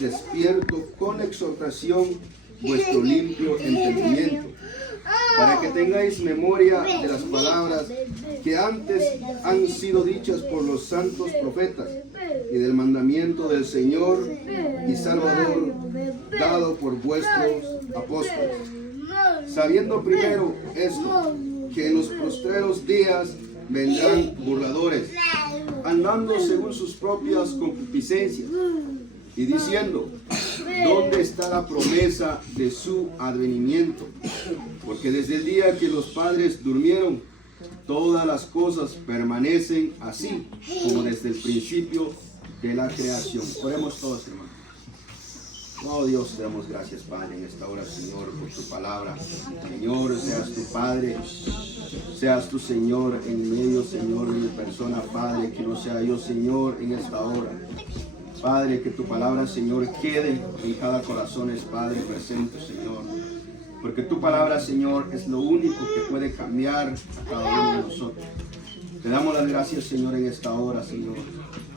despierto con exhortación vuestro limpio entendimiento, para que tengáis memoria de las palabras que antes han sido dichas por los santos profetas, y del mandamiento del Señor y Salvador dado por vuestros apóstoles. Sabiendo primero esto, que en los postreros días vendrán burladores, andando según sus propias concupiscencias, y diciendo: ¿dónde está la promesa de su advenimiento? Porque desde el día que los padres durmieron, todas las cosas permanecen así, como desde el principio de la creación. Oremos todos, hermanos. Oh Dios, te damos gracias, Padre, en esta hora, Señor, por tu palabra. Señor, seas tu Padre, seas tu Señor en medio, Señor, de mi persona, Padre, que no sea yo, Señor, en esta hora. Padre, que tu palabra, Señor, quede en cada corazón, Padre, presente, Señor. Porque tu palabra, Señor, es lo único que puede cambiar a cada uno de nosotros. Te damos las gracias, Señor, en esta hora, Señor.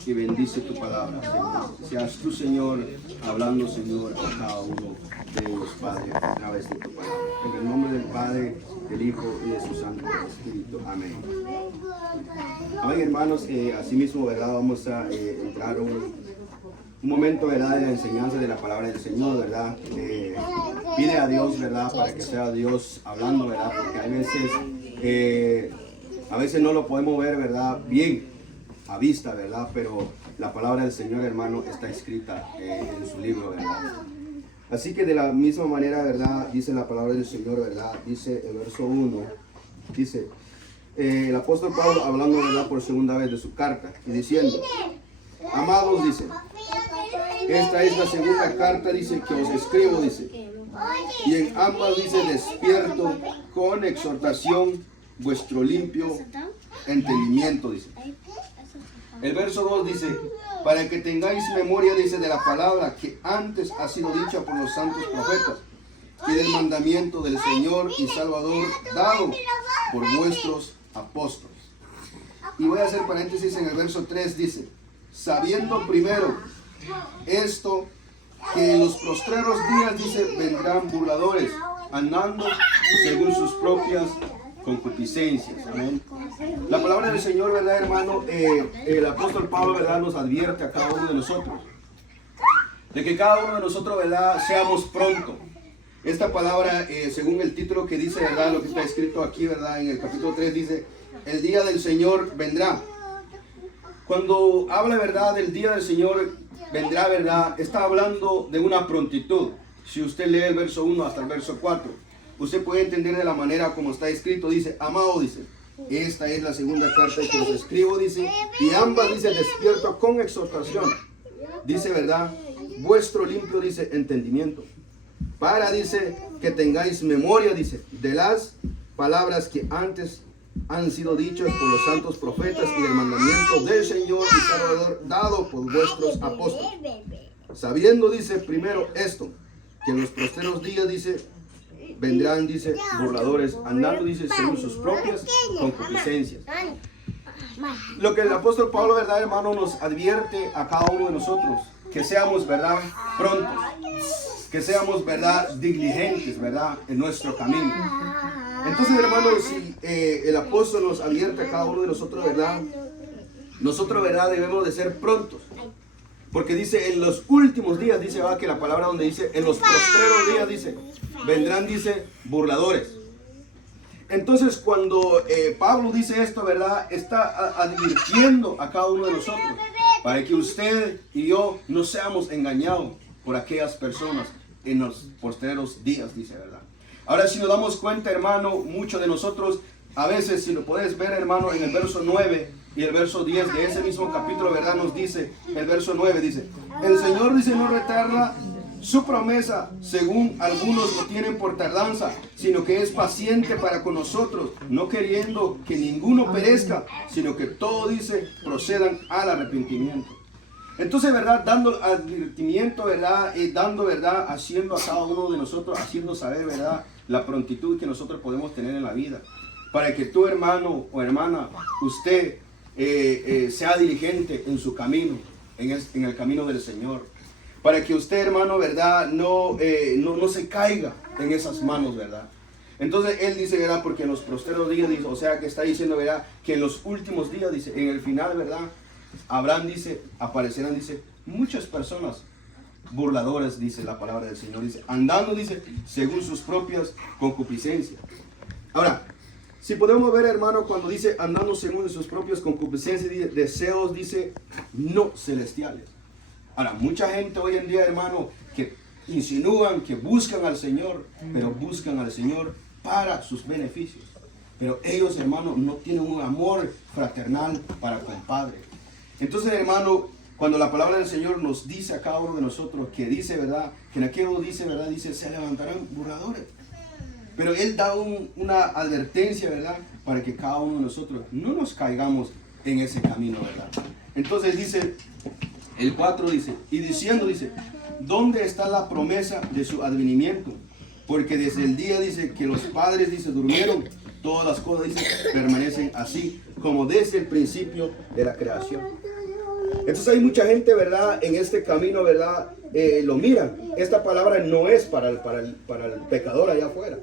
Y bendice tu palabra, Señor. Seas tú, Señor, hablando, Señor, a cada uno de ellos, Padre, a través de tu palabra. En el nombre del Padre, del Hijo y de su Santo Espíritu. Amén. Amén, hermanos. Asimismo, ¿verdad? Vamos a entrar un momento, ¿verdad?, de la enseñanza de la palabra del Señor, ¿verdad? Pide a Dios, ¿verdad?, para que sea Dios hablando, ¿verdad? Porque a veces no lo podemos ver, ¿verdad?, bien a vista, ¿verdad? Pero la palabra del Señor, hermano, está escrita en su libro, ¿verdad? Así que de la misma manera, ¿verdad?, dice la palabra del Señor, ¿verdad? Dice el verso 1, dice el apóstol Pablo hablando, ¿verdad?, por segunda vez de su carta y diciendo: amados, dice, esta es la segunda carta, dice, que os escribo, dice, y en ambas, dice, despierto con exhortación vuestro limpio entendimiento, dice. El verso 2 dice: para que tengáis memoria, dice, de la palabra que antes ha sido dicha por los santos profetas, y del mandamiento del Señor y Salvador dado por vuestros apóstoles. Y voy a hacer paréntesis en el verso 3, dice: sabiendo primero esto, que en los postreros días, dice, vendrán burladores, andando según sus propias concupiscencias. Amén. La palabra del Señor, ¿verdad, hermano? El apóstol Pablo, ¿verdad?, nos advierte a cada uno de nosotros de que cada uno de nosotros, ¿verdad?, seamos pronto. Esta palabra, según el título que dice, ¿verdad?, lo que está escrito aquí, ¿verdad?, en el capítulo 3, dice: el día del Señor vendrá. Cuando habla, ¿verdad?, del día del Señor vendrá, ¿verdad?, está hablando de una prontitud. Si usted lee el verso 1 hasta el verso 4, usted puede entender de la manera como está escrito. Dice: amado, dice, esta es la segunda carta que os escribo, dice, y ambas, dice, despierto con exhortación, dice, ¿verdad?, vuestro limpio, dice, entendimiento, para, dice, que tengáis memoria, dice, de las palabras que antes han sido dichas por los santos profetas, y del mandamiento del Señor y Salvador dado por vuestros apóstoles. Sabiendo, dice, primero esto, que en los postreros días, dice, vendrán, dice, burladores, andando, dice, según sus propias concupiscencias. Lo que el apóstol Pablo, ¿verdad, hermano?, nos advierte a cada uno de nosotros: que seamos, ¿verdad?, prontos, que seamos, ¿verdad?, diligentes, ¿verdad?, en nuestro camino. Entonces, hermano, si el apóstol nos advierte a cada uno de nosotros, ¿verdad?, nosotros, ¿verdad?, debemos de ser prontos. Porque dice: en los últimos días, dice, va, que la palabra donde dice, en los postreros días, dice, vendrán, dice, burladores. Entonces, cuando Pablo dice esto, ¿verdad?, está advirtiendo a cada uno de nosotros para que usted y yo no seamos engañados por aquellas personas en los postreros días, dice, ¿verdad? Ahora, si nos damos cuenta, hermano, muchos de nosotros, a veces, si lo puedes ver, hermano, en el verso 9 y el verso 10 de ese mismo capítulo, ¿verdad?, nos dice, el verso 9 dice: el Señor, dice, no retarda su promesa, según algunos lo tienen por tardanza, sino que es paciente para con nosotros, no queriendo que ninguno perezca, sino que todos, dice, procedan al arrepentimiento. Entonces, ¿verdad?, dando advertimiento, ¿verdad?, y dando, ¿verdad?, haciendo a cada uno de nosotros, haciendo saber, ¿verdad?, la prontitud que nosotros podemos tener en la vida, para que tu hermano o hermana, usted sea diligente en su camino, en el camino del Señor. para que usted, hermano, ¿verdad? No se caiga en esas manos, ¿verdad? Entonces él dice, ¿verdad? Porque en los postreros días, dice, o sea que está diciendo, ¿verdad? Que en los últimos días, dice, en el final, ¿verdad? Habrán, dice, aparecerán, dice, muchas personas burladoras, dice la palabra del Señor, dice, andando, dice, según sus propias concupiscencias. Ahora, si podemos ver, hermano, cuando dice andando según sus propias concupiscencias, dice, deseos, dice, no celestiales. Ahora, mucha gente hoy en día, hermano, que insinúan que buscan al Señor, pero buscan al Señor para sus beneficios. Pero ellos, hermano, no tienen un amor fraternal para con Padre. Entonces, hermano, cuando la palabra del Señor nos dice a cada uno de nosotros que dice, ¿verdad? Que en aquello dice, ¿verdad? Dice, se levantarán burladores. Pero Él da una advertencia, ¿verdad? Para que cada uno de nosotros no nos caigamos en ese camino, ¿verdad? Entonces dice, el 4 dice, y diciendo, dice, ¿dónde está la promesa de su advenimiento? Porque desde el día, dice, que los padres, dice, durmieron, todas las cosas, dice, permanecen así, como desde el principio de la creación. Entonces hay mucha gente, ¿verdad? En este camino, ¿verdad? Lo miran. Esta palabra no es para el pecador allá afuera.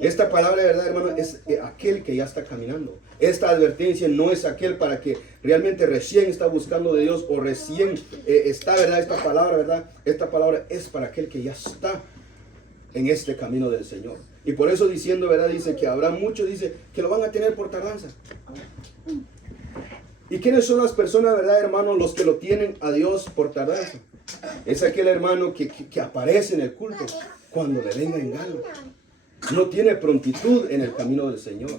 Esta palabra, de verdad, hermano, es aquel que ya está caminando. Esta advertencia no es aquel para que realmente recién está buscando de Dios o recién está, ¿verdad? Esta palabra, ¿verdad? Esta palabra es para aquel que ya está en este camino del Señor. Y por eso diciendo, ¿verdad? Dice que habrá muchos, dice, que lo van a tener por tardanza. ¿Y quiénes son las personas, verdad, hermano? Los que lo tienen a Dios por tardanza. Es aquel hermano que aparece en el culto cuando le venga en gana. No tiene prontitud en el camino del Señor.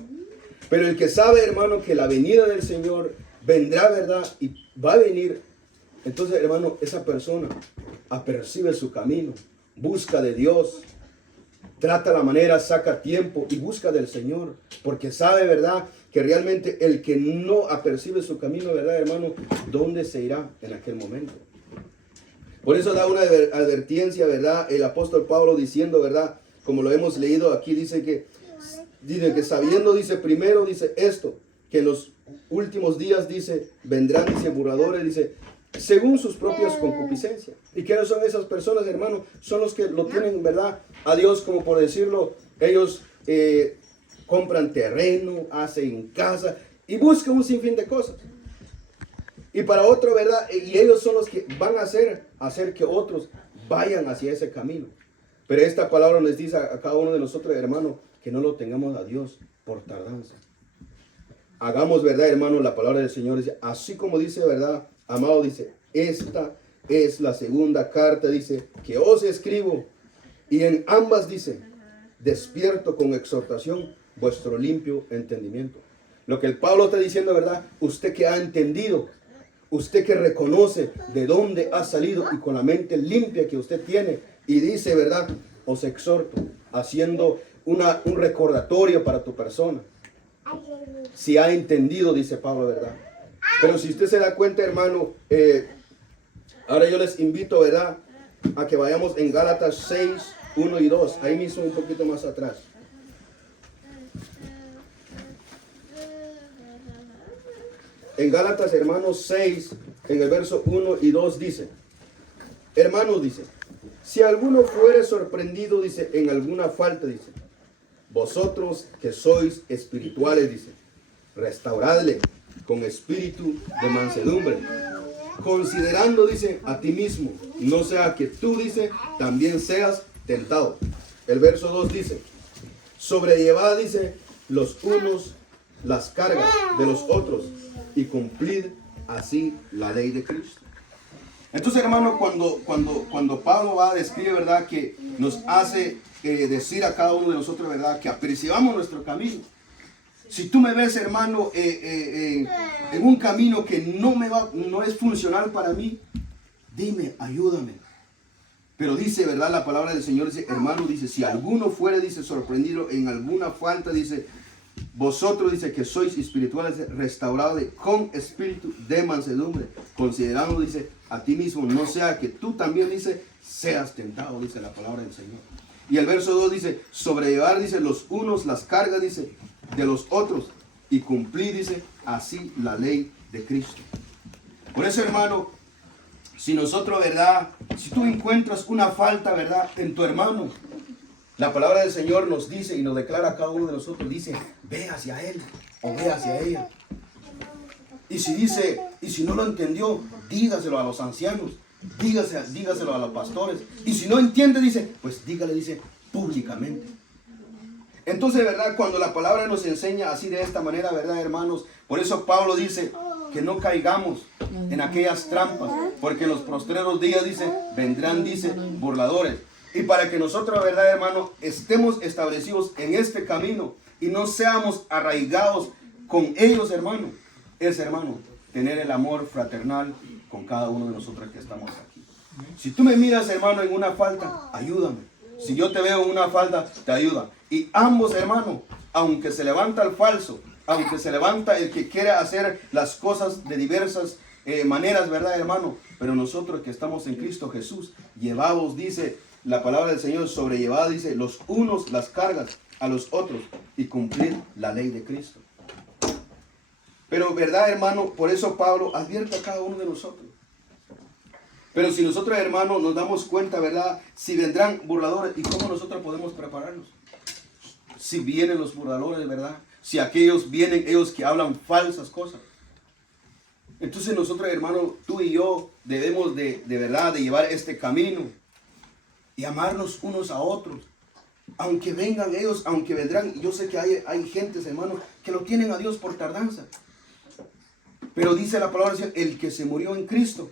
Pero el que sabe, hermano, que la venida del Señor vendrá, ¿verdad? Y va a venir. Entonces, hermano, esa persona apercibe su camino, busca de Dios, trata la manera, saca tiempo y busca del Señor. Porque sabe, ¿verdad? Que realmente el que no apercibe su camino, ¿verdad, hermano? ¿Dónde se irá en aquel momento? Por eso da una advertencia, ¿verdad? El apóstol Pablo diciendo, ¿verdad? Como lo hemos leído aquí, dice que sabiendo, dice, primero, dice esto, que en los últimos días, dice, vendrán, dice, burladores, dice, según sus propias concupiscencias. ¿Y quiénes son esas personas, hermano? Son los que lo tienen, ¿verdad? A Dios, como por decirlo, ellos compran terreno, hacen casa y buscan un sinfín de cosas. Y para otro, ¿verdad? Y ellos son los que van a hacer que otros vayan hacia ese camino. Pero esta palabra nos dice a cada uno de nosotros, hermano, que no lo tengamos a Dios por tardanza. Hagamos, ¿verdad, hermano? La palabra del Señor dice, así como dice, ¿verdad? Amado, dice, esta es la segunda carta, dice, que os escribo. Y en ambas dice, despierto con exhortación vuestro limpio entendimiento. Lo que el Pablo está diciendo, ¿verdad? Usted que ha entendido, usted que reconoce de dónde ha salido y con la mente limpia que usted tiene, y dice, ¿verdad? Os exhorto, haciendo un recordatorio para tu persona. Si ha entendido, dice Pablo, ¿verdad? Pero si usted se da cuenta, hermano, ahora yo les invito, ¿verdad? A que vayamos en Gálatas 6, 1 y 2. Ahí mismo un poquito más atrás. En Gálatas, hermanos, 6, en el verso 1 y 2 dice, hermanos, dice, si alguno fuere sorprendido, dice, en alguna falta, dice, vosotros que sois espirituales, dice, restauradle con espíritu de mansedumbre, considerando, dice, a ti mismo, no sea que tú, dice, también seas tentado. El verso 2 dice, sobrellevad, dice, los unos las cargas de los otros y cumplid así la ley de Cristo. Entonces, hermano, cuando Pablo va a describir, ¿verdad? Que nos hace decir a cada uno de nosotros, ¿verdad? Que apreciamos nuestro camino. Si tú me ves, hermano, en un camino que no es funcional para mí, dime, ayúdame. Pero dice, ¿verdad? La palabra del Señor dice, hermano, dice, si alguno fuere, dice, sorprendido en alguna falta, dice, vosotros, dice, que sois espirituales, restaurados con espíritu de mansedumbre, considerando, dice, a ti mismo, no sea que tú también, dice, seas tentado, dice la palabra del Señor. Y el verso 2 dice, sobrellevar, dice, los unos las cargas, dice, de los otros, y cumplir, dice, así la ley de Cristo. Por eso, hermano, Si nosotros, ¿verdad? Si tú encuentras una falta, ¿verdad? En tu hermano, la palabra del Señor nos dice y nos declara a cada uno de nosotros, dice, ve hacia él o ve hacia ella. Y si no lo entendió, dígaselo a los ancianos, dígaselo a los pastores. Y si no entiende, dice, pues dígale, dice, públicamente. Entonces, ¿verdad? Cuando la palabra nos enseña así de esta manera, ¿verdad, hermanos? Por eso Pablo dice que no caigamos en aquellas trampas, porque en los postreros días, dice, vendrán, dice, burladores. Y para que nosotros, ¿verdad, hermano? Estemos establecidos en este camino y no seamos arraigados con ellos, hermano. Es, hermano, tener el amor fraternal con cada uno de nosotros que estamos aquí. Si tú me miras, hermano, en una falta, ayúdame. Si yo te veo en una falta, te ayuda. Y ambos, hermano, aunque se levanta el falso, aunque se levanta el que quiere hacer las cosas de diversas maneras, ¿verdad, hermano? Pero nosotros que estamos en Cristo Jesús, llevados, dice la palabra del Señor, sobrellevados, dice, los unos las cargas a los otros y cumplir la ley de Cristo. Pero, ¿verdad, hermano? Por eso Pablo advierte a cada uno de nosotros. Pero si nosotros, hermano, nos damos cuenta, ¿verdad? Si vendrán burladores, ¿y cómo nosotros podemos prepararnos? Si vienen los burladores, ¿verdad? Si aquellos vienen, ellos que hablan falsas cosas. Entonces nosotros, hermano, tú y yo debemos de verdad de llevar este camino y amarnos unos a otros. Aunque vengan ellos, aunque vendrán, yo sé que hay gentes, hermano, que lo tienen a Dios por tardanza. Pero dice la palabra, el que se murió en Cristo,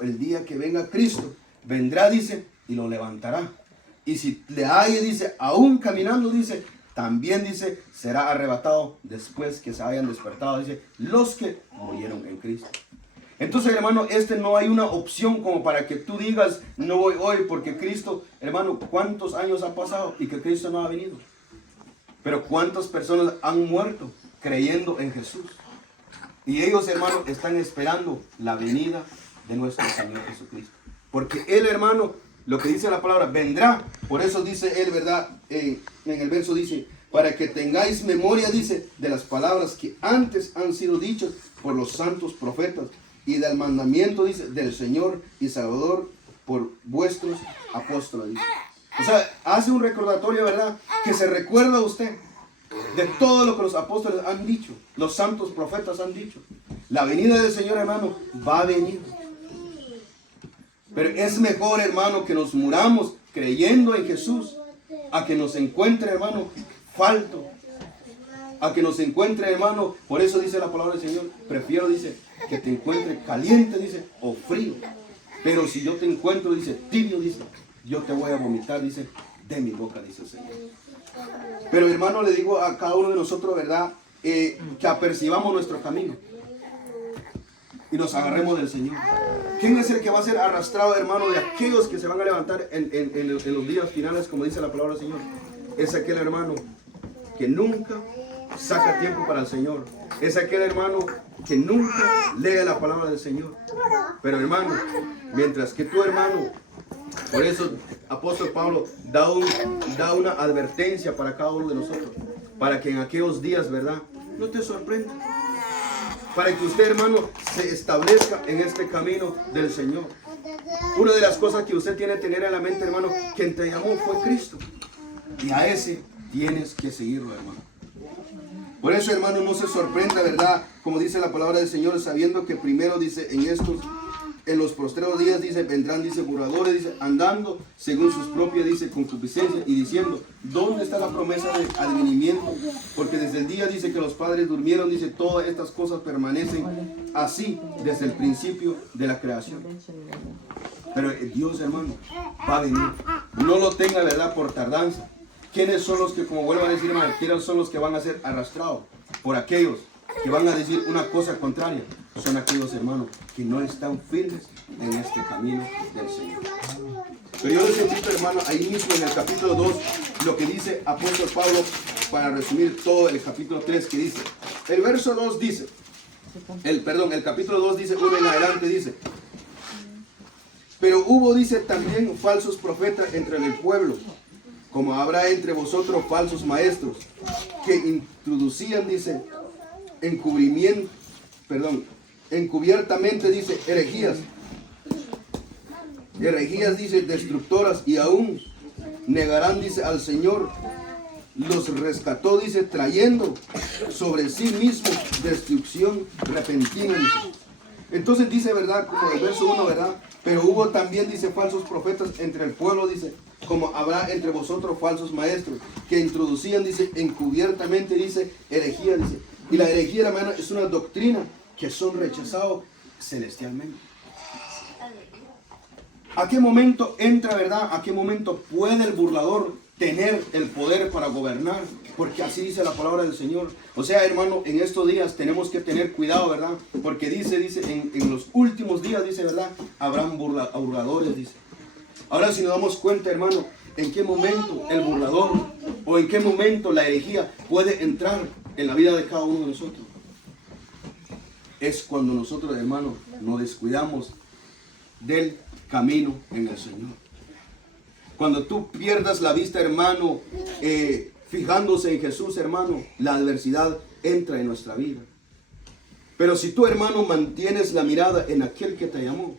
el día que venga Cristo, vendrá, dice, y lo levantará. Y si le halle, dice, aún caminando, dice, también, dice, será arrebatado después que se hayan despertado, dice, los que murieron en Cristo. Entonces, hermano, no hay una opción como para que tú digas, no voy hoy porque Cristo, hermano, ¿cuántos años han pasado y que Cristo no ha venido? Pero ¿cuántas personas han muerto creyendo en Jesús? Y ellos, hermano, están esperando la venida de nuestro Señor Jesucristo. Porque Él, hermano, lo que dice la palabra, vendrá. Por eso dice Él, ¿verdad? En el verso dice, para que tengáis memoria, dice, de las palabras que antes han sido dichas por los santos profetas y del mandamiento, dice, del Señor y Salvador por vuestros apóstoles. Dice. O sea, hace un recordatorio, ¿verdad? Que se recuerda a usted de todo lo que los apóstoles han dicho, los santos profetas han dicho. La venida del Señor, hermano, va a venir. Pero es mejor, hermano, que nos muramos creyendo en Jesús, a que nos encuentre, hermano, falto. A que nos encuentre, hermano, por eso dice la palabra del Señor, prefiero, dice, que te encuentre caliente, dice, o frío. Pero si yo te encuentro, dice, tibio, dice, yo te voy a vomitar, dice, de mi boca, dice el Señor. Pero, hermano, le digo a cada uno de nosotros, ¿verdad? Que apercibamos nuestro camino y nos agarremos del Señor. ¿Quién es el que va a ser arrastrado, hermano, de aquellos que se van a levantar en los días finales, como dice la palabra del Señor? Es aquel hermano que nunca saca tiempo para el Señor. Es aquel hermano que nunca lee la palabra del Señor. Pero, hermano, mientras que tú, hermano, por eso apóstol Pablo da una advertencia para cada uno de nosotros, para que en aquellos días, ¿verdad?, no te sorprenda. Para que usted, hermano, se establezca en este camino del Señor. Una de las cosas que usted tiene que tener en la mente, hermano, quien te llamó fue Cristo. Y a ese tienes que seguirlo, hermano. Por eso, hermano, no se sorprenda, ¿verdad? Como dice la palabra del Señor, sabiendo que primero, dice, en los postreros días, dice, vendrán, dice, burladores, dice, andando según sus propias, dice, concupiscencias, y diciendo, ¿dónde está la promesa de advenimiento? Porque desde el día, dice, que los padres durmieron, dice, todas estas cosas permanecen así desde el principio de la creación. Pero Dios, hermano, va a venir. No lo tenga, ¿verdad?, por tardanza. ¿Quiénes son los que, como vuelvo a decir, hermano, quiénes son los que van a ser arrastrados por aquellos que van a decir una cosa contraria? Son aquellos, hermanos, que no están firmes en este camino del Señor. Pero yo les invito, hermano, ahí mismo en el capítulo 2, lo que dice apóstol Pablo, para resumir todo el capítulo 3, que dice, el verso 2 dice, el capítulo 2 dice, 1 en adelante dice, pero hubo, dice, también falsos profetas entre el pueblo, como habrá entre vosotros falsos maestros, que introducían, dice, encubiertamente, dice, herejías, herejías, dice, destructoras, y aún negarán, dice, al Señor. Los rescató, dice, trayendo sobre sí mismo destrucción repentina, dice. Entonces dice, ¿verdad? Como el verso 1, ¿verdad? Pero hubo también, dice, falsos profetas entre el pueblo, dice, como habrá entre vosotros falsos maestros, que introducían, dice, encubiertamente, dice, herejía, dice. Y la herejía, hermano, es una doctrina que son rechazados celestialmente. ¿A qué momento entra, verdad? ¿A qué momento puede el burlador tener el poder para gobernar? Porque así dice la palabra del Señor. O sea, hermano, en estos días tenemos que tener cuidado, ¿verdad? Porque dice, en los últimos días, dice, ¿verdad? Habrán burladores, dice. Ahora, si nos damos cuenta, hermano, ¿en qué momento el burlador o en qué momento la herejía puede entrar en la vida de cada uno de nosotros? Es cuando nosotros, hermano, nos descuidamos del camino en el Señor. Cuando tú pierdas la vista, hermano, fijándose en Jesús, hermano, la adversidad entra en nuestra vida. Pero si tú, hermano, mantienes la mirada en aquel que te llamó,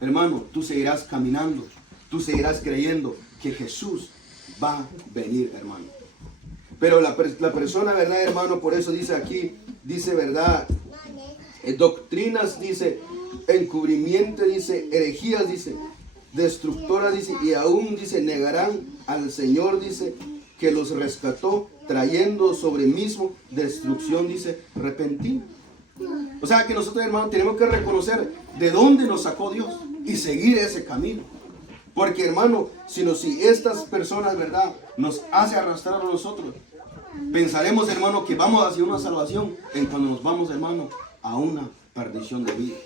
hermano, tú seguirás caminando, tú seguirás creyendo que Jesús va a venir, hermano. Pero la persona, ¿verdad, hermano? Por eso dice aquí, dice, ¿verdad? Doctrinas, dice, encubrimiento, dice, herejías, dice, destructoras, dice, y aún, dice, negarán al Señor, dice, que los rescató, trayendo sobre mismo destrucción, dice, repentina. O sea que nosotros, hermanos, tenemos que reconocer de dónde nos sacó Dios y seguir ese camino. Porque, hermano, si estas personas, ¿verdad?, nos hace arrastrar a nosotros, pensaremos, hermano, que vamos hacia una salvación en cuando nos vamos, hermano, a una perdición de vida.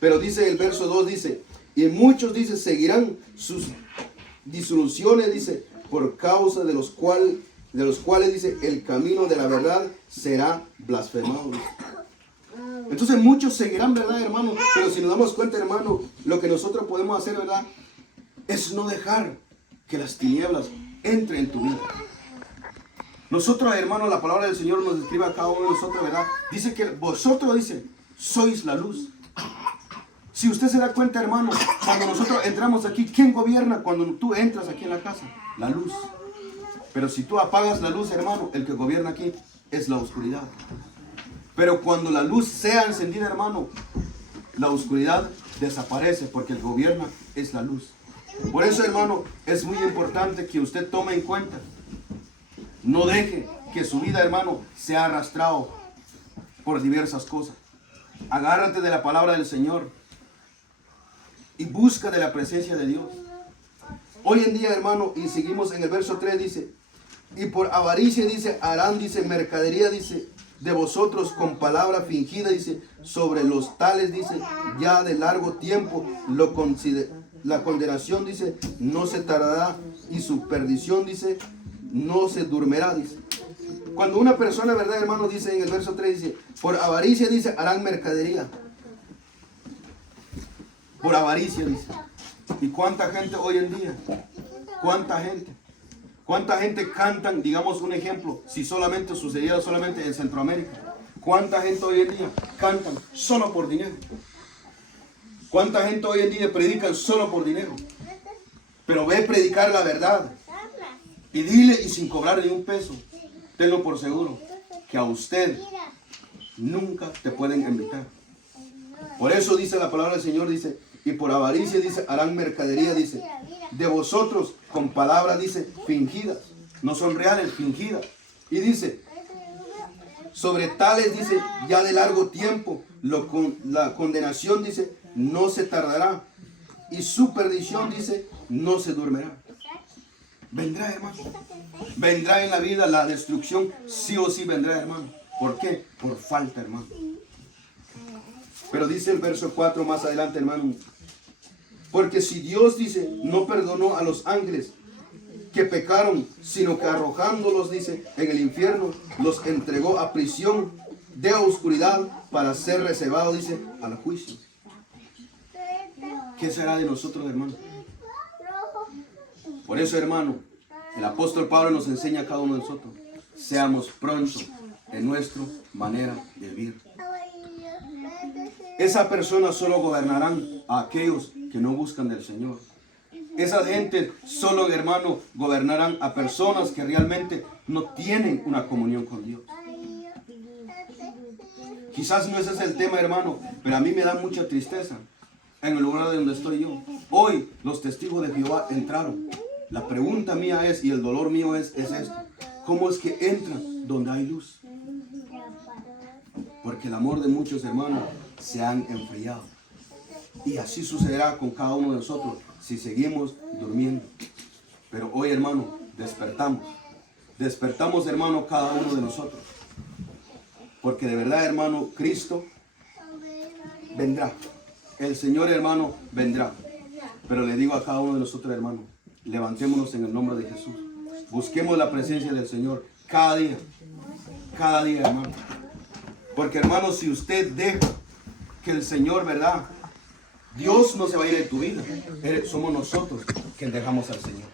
Pero dice el verso 2, dice, y muchos, dice, seguirán sus disoluciones, dice, por causa de los cuales, dice, el camino de la verdad será blasfemado. Entonces muchos seguirán, ¿verdad, hermano? Pero si nos damos cuenta, hermano, lo que nosotros podemos hacer, ¿verdad?, es no dejar que las tinieblas entren en tu vida. Nosotros, hermano, la palabra del Señor nos describe a cada uno de nosotros, ¿verdad? Dice que vosotros, dice, sois la luz. Si usted se da cuenta, hermano, cuando nosotros entramos aquí, ¿quién gobierna cuando tú entras aquí en la casa? La luz. Pero si tú apagas la luz, hermano, el que gobierna aquí es la oscuridad. Pero cuando la luz sea encendida, hermano, la oscuridad desaparece porque el que gobierna es la luz. Por eso, hermano, es muy importante que usted tome en cuenta. No deje que su vida, hermano, sea arrastrado por diversas cosas. Agárrate de la palabra del Señor y busca de la presencia de Dios. Hoy en día, hermano, y seguimos en el verso 3, dice, y por avaricia, dice, harán, dice, mercadería, dice, de vosotros con palabra fingida, dice, sobre los tales, dice, ya de largo tiempo la condenación, dice, no se tardará, y su perdición, dice, no se durmerá, dice. Cuando una persona, ¿verdad, hermano? Dice en el verso 3, dice, por avaricia, dice, harán mercadería. Por avaricia, dice. ¿Y cuánta gente hoy en día? ¿Cuánta gente? ¿Cuánta gente cantan, digamos un ejemplo, si solamente sucediera solamente en Centroamérica? ¿Cuánta gente hoy en día cantan solo por dinero? ¿Cuánta gente hoy en día predican solo por dinero? Pero ve predicar la verdad. Y dile, y sin cobrar ni un peso, tenlo por seguro, que a usted nunca te pueden invitar. Por eso dice la palabra del Señor, dice, y por avaricia, dice, harán mercadería, dice, de vosotros con palabras, dice, fingidas. No son reales, fingidas. Y dice, sobre tales, dice, ya de largo tiempo, la condenación, dice, no se tardará. Y su perdición, dice, no se durmerá. Vendrá, hermano. Vendrá en la vida la destrucción, sí o sí vendrá, hermano. ¿Por qué? Por falta, hermano. Pero dice el verso 4 más adelante, hermano. Porque si Dios, dice, no perdonó a los ángeles que pecaron, sino que arrojándolos, dice, en el infierno, los entregó a prisión de oscuridad para ser reservados, dice, al juicio. ¿Qué será de nosotros, hermano? Por eso, hermano, el apóstol Pablo nos enseña a cada uno de nosotros, seamos prontos en nuestra manera de vivir. Esa persona solo gobernarán a aquellos que no buscan del Señor. Esas gentes solo, hermano, gobernarán a personas que realmente no tienen una comunión con Dios. Quizás no ese es el tema, hermano, pero a mí me da mucha tristeza en el lugar de donde estoy yo. Hoy los testigos de Jehová entraron. La pregunta mía es, y el dolor mío es esto: ¿cómo es que entran donde hay luz? Porque el amor de muchos hermanos se han enfriado. Y así sucederá con cada uno de nosotros si seguimos durmiendo. Pero hoy, hermano, despertamos. Despertamos, hermano, cada uno de nosotros. Porque de verdad, hermano, Cristo vendrá. El Señor, hermano, vendrá. Pero le digo a cada uno de nosotros, hermano, levantémonos en el nombre de Jesús. Busquemos la presencia del Señor cada día, hermano. Porque, hermano, si usted deja que el Señor, ¿verdad? Dios no se va a ir de tu vida. Somos nosotros quien dejamos al Señor.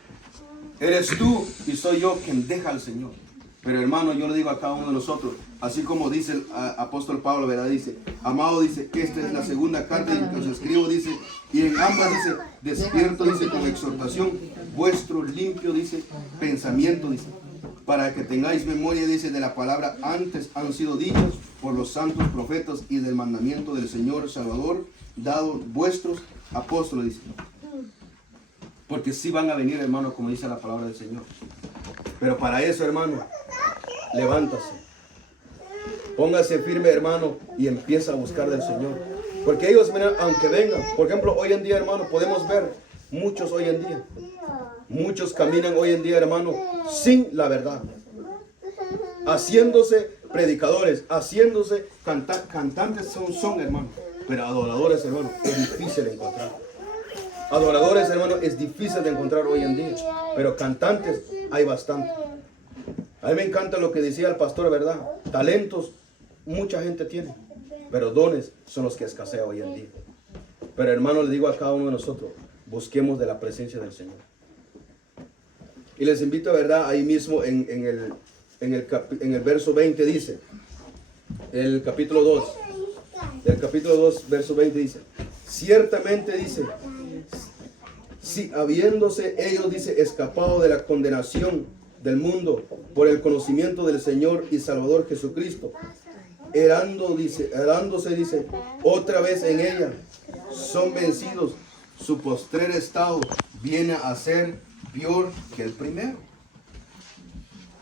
Eres tú y soy yo quien deja al Señor. Pero, hermano, yo le digo a cada uno de nosotros, así como dice el apóstol Pablo, ¿verdad? Dice, amado, dice, esta es la segunda carta que os escribo, dice, y en ambas dice, despierto, dice, con exhortación, vuestro limpio, dice, pensamiento, dice, para que tengáis memoria, dice, de la palabra antes han sido dichos por los santos profetas y del mandamiento del Señor Salvador, dado vuestros apóstoles, dice. Porque sí van a venir, hermano, como dice la palabra del Señor. Pero para eso, hermano, levántase. Póngase firme, hermano, y empieza a buscar del Señor. Porque ellos, mira, aunque vengan, por ejemplo, hoy en día, hermano, podemos ver muchos hoy en día. Muchos caminan hoy en día, hermano, sin la verdad. Haciéndose predicadores, haciéndose cantantes son, hermano. Pero adoradores, hermano, es difícil de encontrar. Adoradores, hermano, es difícil de encontrar hoy en día. Pero cantantes hay bastante. A mí me encanta lo que decía el pastor, ¿verdad? Talentos mucha gente tiene, pero dones son los que escasean hoy en día. Pero, hermano, le digo a cada uno de nosotros, busquemos de la presencia del Señor. Y les invito, ¿verdad? Ahí mismo en el verso 20 dice, el capítulo 2, verso 20 dice, ciertamente dice, si habiéndose ellos, dice, escapado de la condenación del mundo por el conocimiento del Señor y Salvador Jesucristo, herándose, dice, otra vez en ella, son vencidos, su postrer estado viene a ser peor que el primero.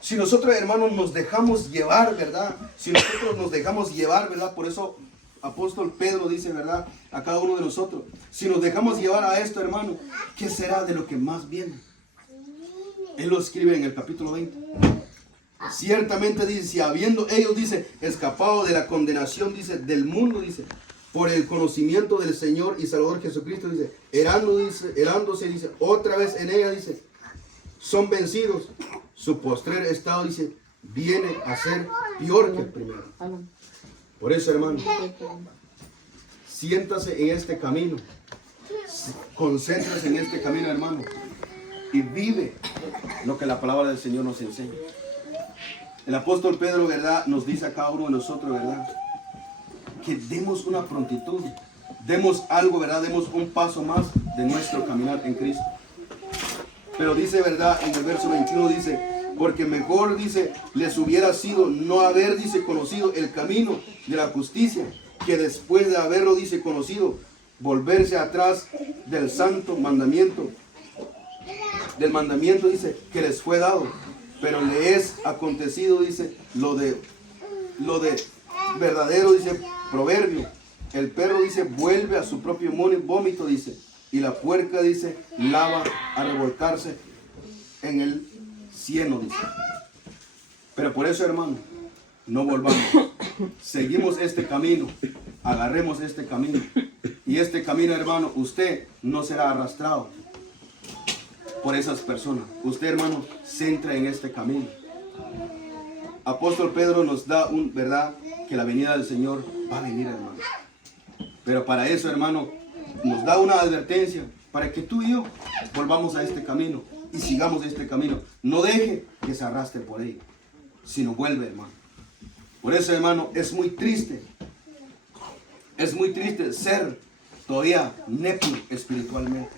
Si nosotros, hermanos, nos dejamos llevar, ¿verdad? Si nosotros nos dejamos llevar, ¿verdad? Por eso apóstol Pedro dice, ¿verdad? A cada uno de nosotros, si nos dejamos llevar a esto, hermano, ¿qué será de lo que más viene? Él lo escribe en el capítulo 20. Ciertamente dice, si habiendo ellos, dice, escapado de la condenación, dice, del mundo, dice, por el conocimiento del Señor y Salvador Jesucristo, dice, herándose, dice, otra vez en ella, dice, son vencidos, su postrer estado, dice, viene a ser peor que el primero. Por eso, hermano, siéntase en este camino, concéntrese en este camino, hermano, y vive lo que la palabra del Señor nos enseña. El apóstol Pedro, ¿verdad?, nos dice a cada uno de nosotros, ¿verdad?, que demos una prontitud, demos algo, ¿verdad?, demos un paso más de nuestro caminar en Cristo. Pero dice, ¿verdad?, en el verso 21 dice, porque mejor, dice, les hubiera sido no haber, dice, conocido el camino de la justicia, que después de haberlo, dice, conocido, volverse atrás del santo mandamiento, del mandamiento, dice, que les fue dado. Pero le es acontecido, dice, lo de verdadero, dice, proverbio. El perro, dice, vuelve a su propio vómito, dice, y la puerca, dice, lava a revolcarse en el cieno, dice. Pero por eso, hermano, no volvamos. Seguimos este camino, agarremos este camino. Y este camino, hermano, usted no será arrastrado por esas personas. Usted, hermano, se entra en este camino. Apóstol Pedro nos da verdad que la venida del Señor va a venir, hermano. Pero para eso, hermano, nos da una advertencia para que tú y yo volvamos a este camino y sigamos este camino. No deje que se arrastre por ahí, sino vuelve, hermano. Por eso, hermano, es muy triste ser todavía necio espiritualmente.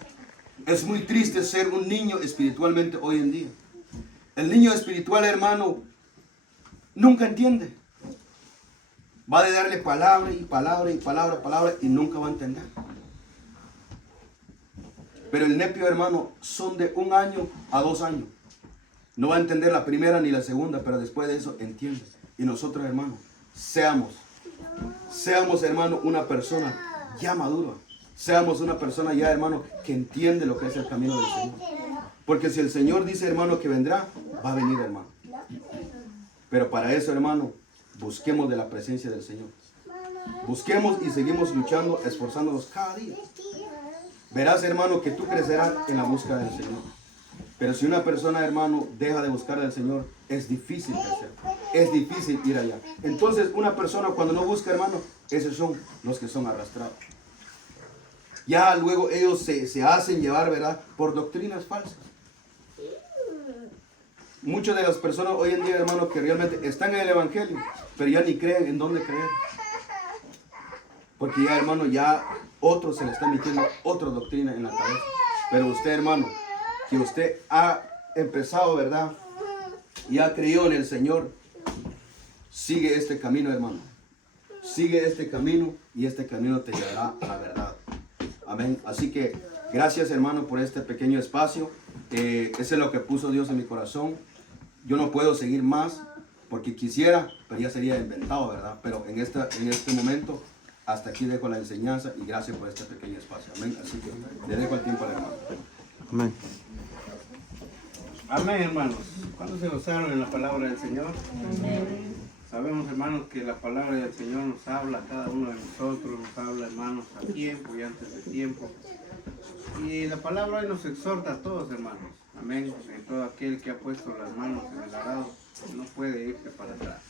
Es muy triste ser un niño espiritualmente hoy en día. El niño espiritual, hermano, nunca entiende. Va a darle palabra y palabra y palabra, palabra y nunca va a entender. Pero el necio, hermano, son de 1 año a 2 años. No va a entender la primera ni la segunda, pero después de eso entiende. Y nosotros, hermano, seamos, hermano, una persona ya madura. Seamos una persona ya, hermano, que entiende lo que es el camino del Señor. Porque si el Señor dice, hermano, que vendrá, va a venir, hermano. Pero para eso, hermano, busquemos de la presencia del Señor. Busquemos y seguimos luchando, esforzándonos cada día. Verás, hermano, que tú crecerás en la búsqueda del Señor. Pero si una persona, hermano, deja de buscar al Señor, es difícil crecer. Es difícil ir allá. Entonces, una persona cuando no busca, hermano, esos son los que son arrastrados. Ya luego ellos se hacen llevar, ¿verdad?, por doctrinas falsas. Muchas de las personas hoy en día, hermano, que realmente están en el Evangelio, pero ya ni creen en dónde creer. Porque ya, hermano, ya otro se le está metiendo otra doctrina en la cabeza. Pero usted, hermano, que usted ha empezado, ¿verdad?, y ha creído en el Señor, sigue este camino, hermano. Sigue este camino y este camino te llevará a la verdad. Amén. Así que gracias, hermano, por este pequeño espacio. Ese es lo que puso Dios en mi corazón. Yo no puedo seguir más porque quisiera, pero ya sería inventado, ¿verdad? Pero en este momento, hasta aquí dejo la enseñanza y gracias por este pequeño espacio. Amén. Así que le dejo el tiempo al hermano. Amén. Amén, hermanos. ¿Cuántos se gozaron en la palabra del Señor? Amén. Sabemos, hermanos, que la palabra del Señor nos habla a cada uno de nosotros, nos habla, hermanos, a tiempo y antes de tiempo. Y la palabra hoy nos exhorta a todos, hermanos. Amén. En todo aquel que ha puesto las manos en el arado, no puede irse para atrás.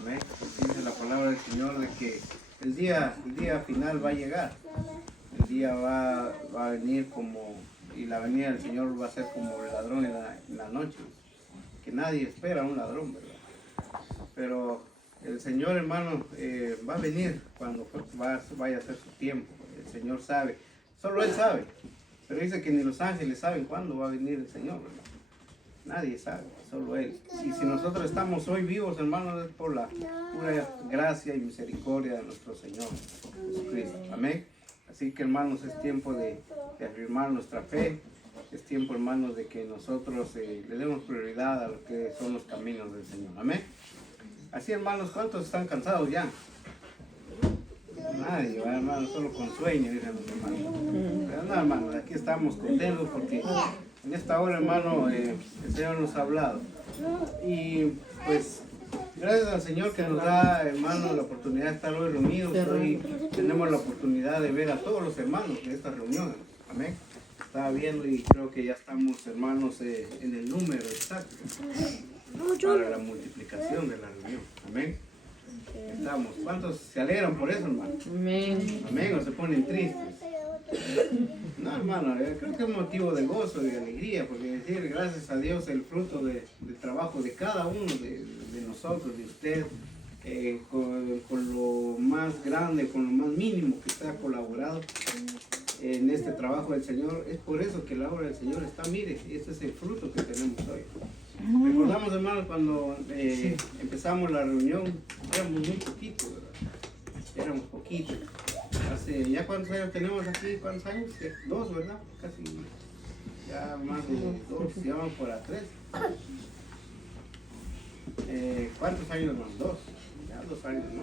Amén. Dice la palabra del Señor de que el día final va a llegar. El día va a venir como, y la venida del Señor va a ser como el ladrón en la noche. Que nadie espera a un ladrón, ¿verdad? Pero el Señor, hermano, va a venir cuando vaya a ser su tiempo. El Señor sabe, solo Él sabe. Pero dice que ni los ángeles saben cuándo va a venir el Señor, ¿verdad? Nadie sabe, solo Él. Y si nosotros estamos hoy vivos, hermanos, es por la pura gracia y misericordia de nuestro Señor Jesucristo. Amén. Así que, hermanos, es tiempo de afirmar nuestra fe. Es tiempo, hermanos, de que nosotros le demos prioridad a lo que son los caminos del Señor. Amén. Así, hermanos, ¿cuántos están cansados ya? Nadie, hermanos, solo con sueño, dicen los hermanos. Pero no, hermanos, aquí estamos contentos porque en esta hora, hermano, el Señor nos ha hablado. Y pues, gracias al Señor que nos da, hermano, la oportunidad de estar hoy reunidos. Hoy tenemos la oportunidad de ver a todos los hermanos de esta reunión. Amén. Estaba viendo y creo que ya estamos, hermanos, en el número exacto para la multiplicación de la reunión. Amén. Estamos. ¿Cuántos se alegran por eso, hermano? Amén. Amén. O se ponen tristes. No, hermano, creo que es motivo de gozo y de alegría, porque decir gracias a Dios el fruto del trabajo de cada uno de nosotros, de usted, con lo más grande, con lo más mínimo que usted ha colaborado en este trabajo del Señor. Es por eso que la obra del Señor está, mire, este es el fruto que tenemos hoy. Recordamos, hermanos, cuando empezamos la reunión, éramos muy poquitos, ¿verdad? Éramos poquitos. Hace, ¿ya cuántos años tenemos aquí? ¿Cuántos años? 2, ¿verdad? Casi, ya más de 2, ya vamos por a 3. ¿Cuántos años más? 2. Ya 2 años, ¿no?